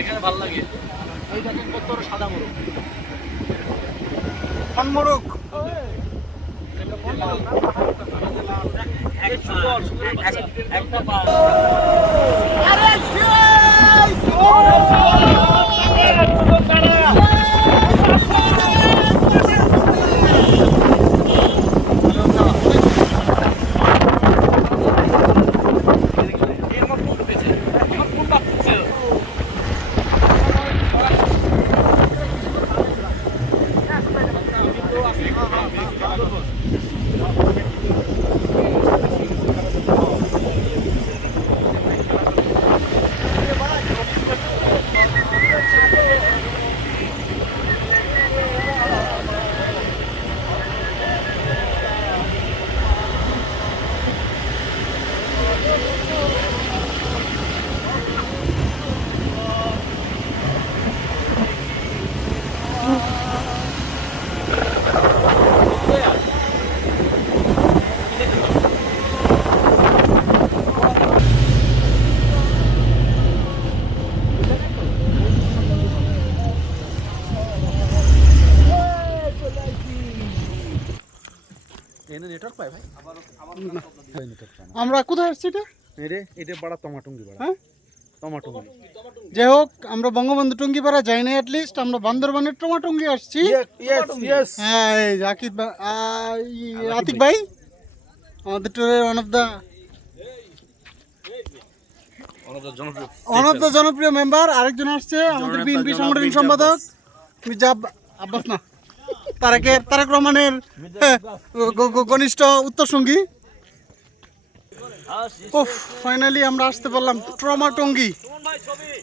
এখানে ভালো লাগে। এই দেখেন কত সাদা মোরগ, মোরগ একটা আমরা কোথায় আসছি? এটা পাড়া টমাটুঙ্গি পাড়া। হ্যাঁ, টমাটুঙ্গি। যাই হোক, আমরা বঙ্গবন্ধু টুঙ্গিপাড়া যাই না, অ্যাটলিস্ট আমরা বান্দরবানের টমাটুঙ্গি আসছি। হ্যাঁ, এই আতিক ভাই আমাদের ট্যুরের ওয়ান অফ দ্য জনপ্রিয় মেম্বার। আরেকজন আসছে আমাদের বিএনপি সাংগঠনিক সম্পাদক মির্জা আব্বাস, না তারেক রহমানের ঘনিষ্ঠ উত্তরসঙ্গী। ফাইনালি আমরা আসতে পারলাম টমাটুঙ্গি,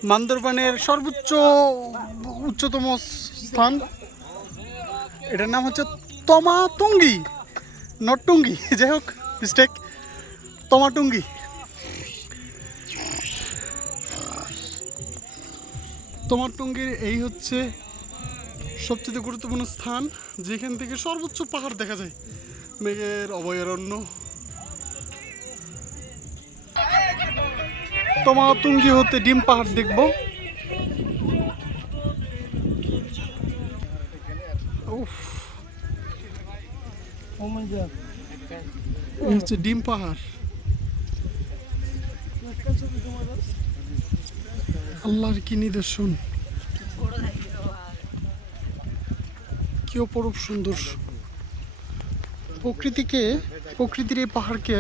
বান্দরবানের সর্বোচ্চ উচ্চতম স্থান। এটার নাম হচ্ছে টমাটুঙ্গি, নট টুঙ্গি, যাই হোক মিস্টেক, টমাটুঙ্গি। টমাটুঙ্গির এই হচ্ছে সবচেয়ে গুরুত্বপূর্ণ স্থান, যেখান থেকে সর্বোচ্চ পাহাড় দেখা যায়, মেঘের অভয়ারণ্য। টমাটুঙ্গি হতে ডিম পাহাড় দেখব। এই হচ্ছে ডিম পাহাড়। আল্লাহর কি নিদর্শন, কি অপরূপ সুন্দর প্রকৃতির এই পাহাড়কে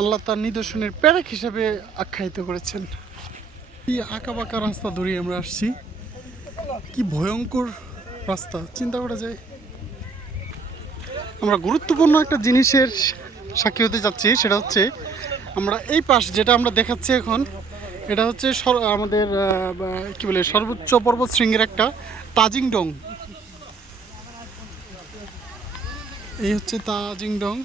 আল্লাহ তার নিদর্শনের প্যারেক হিসাবে আখ্যায়িত করেছেন। এই আঁকা বাঁকা রাস্তা ধরে আমরা আসছি, কি ভয়ঙ্কর রাস্তা, চিন্তা করা যায়। আমরা গুরুত্বপূর্ণ একটা জিনিসের সাক্ষী হতে যাচ্ছি, সেটা হচ্ছে আমরা এই পাশ যেটা আমরা দেখাচ্ছি এখন, এটা হচ্ছে আমাদের কি বলে সর্বোচ্চ পর্বত শৃঙ্গের একটা তাজিং ডং। এই হচ্ছে তাজিং ডং।